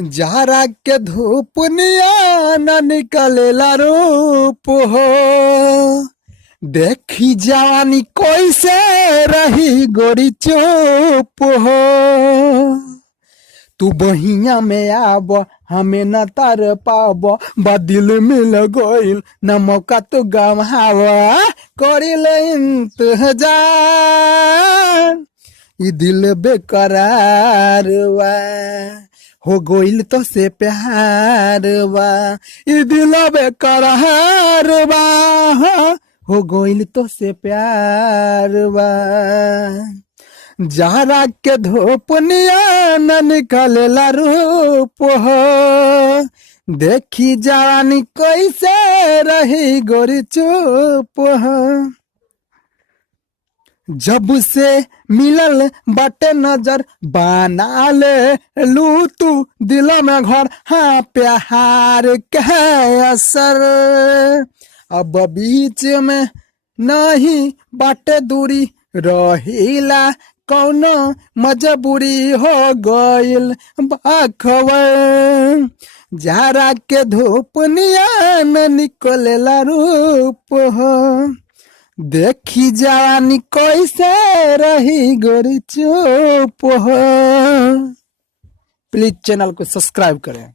जारा के धूप निया न निकलेला रूप हो। देखी जवानी कैसे रही गोरी चुप हो। तू बहिया में आब हमें न तर पाब, बदिल मिल गइल न मौका तू गवाव। करिल इंतजार ई दिल बेकरार बा, हो गइल तो से प्यार बा। ई दिल बेकरार बा, हो गइल तो से प्यार बा। जारा के धूप निया न निकलेला रूप हो। देखी जवानी कैसे रही गोरी चुप हो। जब से मिलल बाटे नजर बना ले लू तू दिल में घर। हाँ प्यार के असर अब बीच में नहीं बाटे दूरी, रहिला कौनो मजबूरी हो गइल बाखबर। जारा के धूप निया न निकलेला रूप हो। देखी जवानी कैसे रही गोरी चुप हो। प्लीज चैनल को सब्सक्राइब करें।